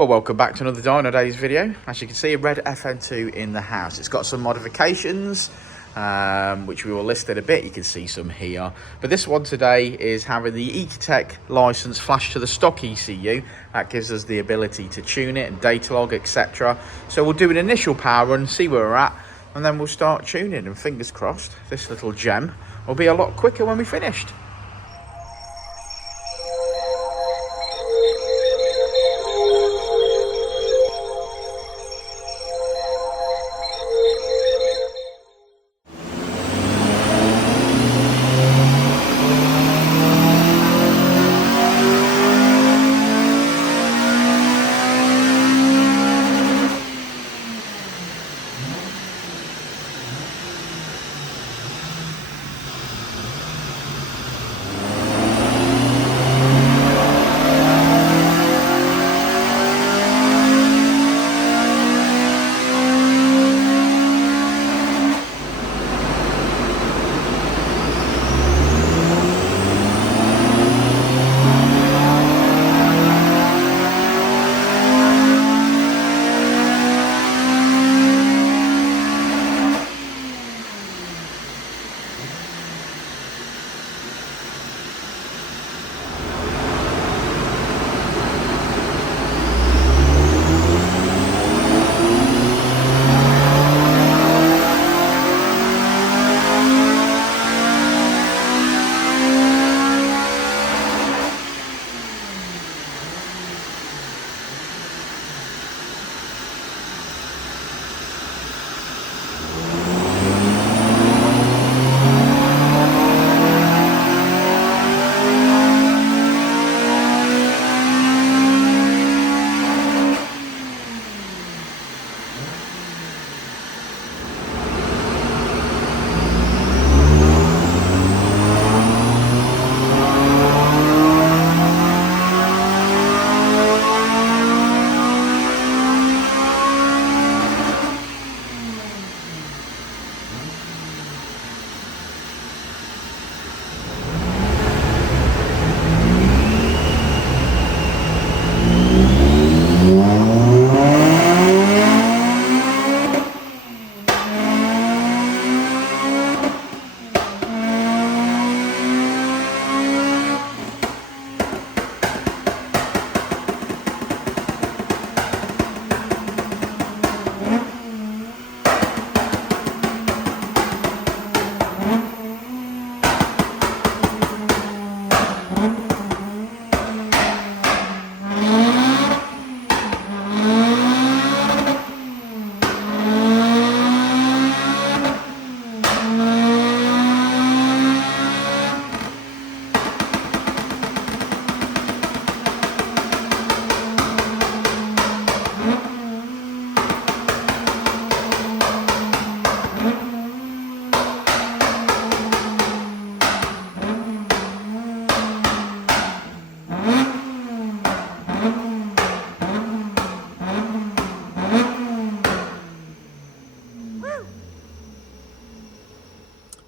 Well, welcome back to another Dynodaze video. As you can see, a red Fn2 in the house. It's got some modifications, which we will list in a bit. You can see some here. But this one today is having the Ecutek license flashed to the stock ECU. That gives us the ability to tune it and data log, etc. So we'll do an initial power run, see where we're at, and then we'll start tuning. And fingers crossed, this little gem will be a lot quicker when we finished.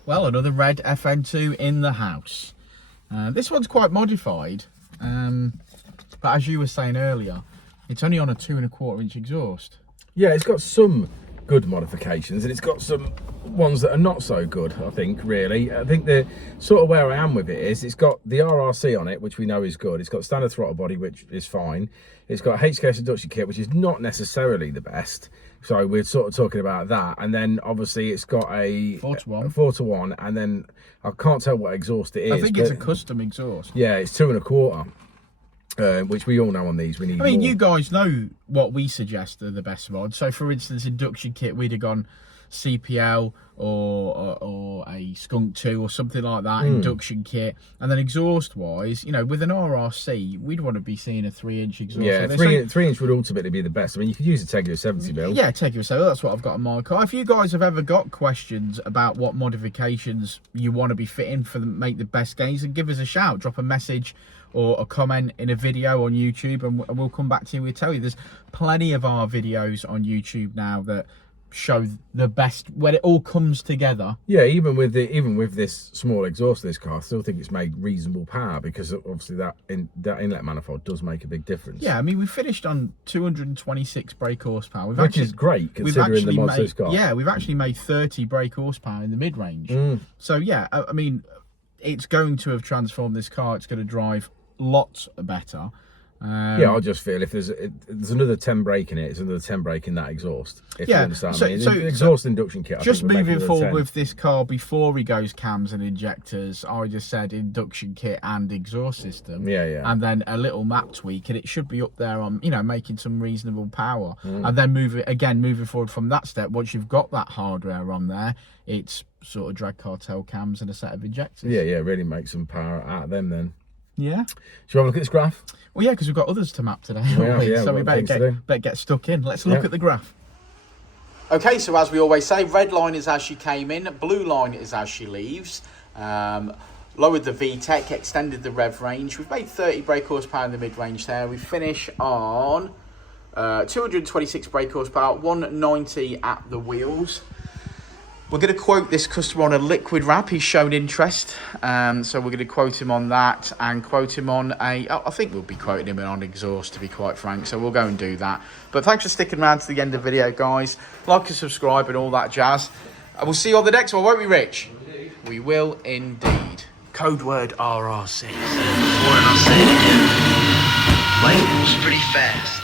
Well, another red Fn2 in the house. This one's quite modified, but as you were saying earlier, it's only on a 2¼ inch exhaust. Yeah, it's got some good modifications and it's got some ones that are not so good, I think, really. I think the sort of where I am with it is it's got the RRC on it, which we know is good. It's got standard throttle body, which is fine. It's got HKS induction kit, which is not necessarily the best. So we're sort of talking about that. And then obviously it's got a 4-to-1, and then I can't tell what exhaust it is. I think it's a custom exhaust. Yeah, it's 2¼ which we all know on these. We need. I mean, more. you guys know what we suggest are the best mods. So, for instance, induction kit, we'd have gone CPL or a Skunk 2 or something like that, induction kit. And then exhaust-wise, you know, with an RRC, we'd want to be seeing a 3-inch exhaust. Yeah, like 3 inch would ultimately be the best. I mean, you could use a Tegiwa 70mm. Yeah, Tegiwa 70. That's what I've got on my car. If you guys have ever got questions about what modifications you want to be fitting for make the best gains, then give us a shout. Drop a message or a comment in a video on YouTube, and we'll come back to you. We'll tell you there's plenty of our videos on YouTube now that show the best when it all comes together. Yeah, even with this small exhaust of this car, I still think it's made reasonable power, because obviously that inlet manifold does make a big difference. Yeah, I mean, we finished on 226 brake horsepower, which is great considering the mods it's got. Yeah, we've actually made 30 brake horsepower in the mid range. So yeah, I mean, it's going to have transformed this car. It's going to drive lots better. Yeah, I just feel if there's another 10 brake in it, it's another 10 brake in that exhaust. If you understand me. The exhaust induction kit, just moving forward with this car, before he goes cams and injectors, I just said induction kit and exhaust system. Yeah. And then a little map tweak, and it should be up there on, you know, making some reasonable power. And then moving forward from that step, once you've got that hardware on there, it's sort of drag cartel cams and a set of injectors. Yeah, really make some power out of them then. Yeah. Shall we have a look at this graph? Well, yeah, because we've got others to map today, so we better get stuck in. Let's look at the graph. Okay, so as we always say, red line is as she came in, blue line is as she leaves. Lowered the VTEC, extended the rev range. We've made 30 brake horsepower in the mid-range there. We finish on 226 brake horsepower, 190 at the wheels. We're going to quote this customer on a liquid wrap. He's shown interest, so we're going to quote him on that and quote him on I think we'll be quoting him on exhaust, to be quite frank, so we'll go and do that. But thanks for sticking around to the end of the video, guys. Like and subscribe and all that jazz. And we'll see you on the next one, won't we, Rich? Indeed. We will indeed. Code word RRC. Life moves pretty fast.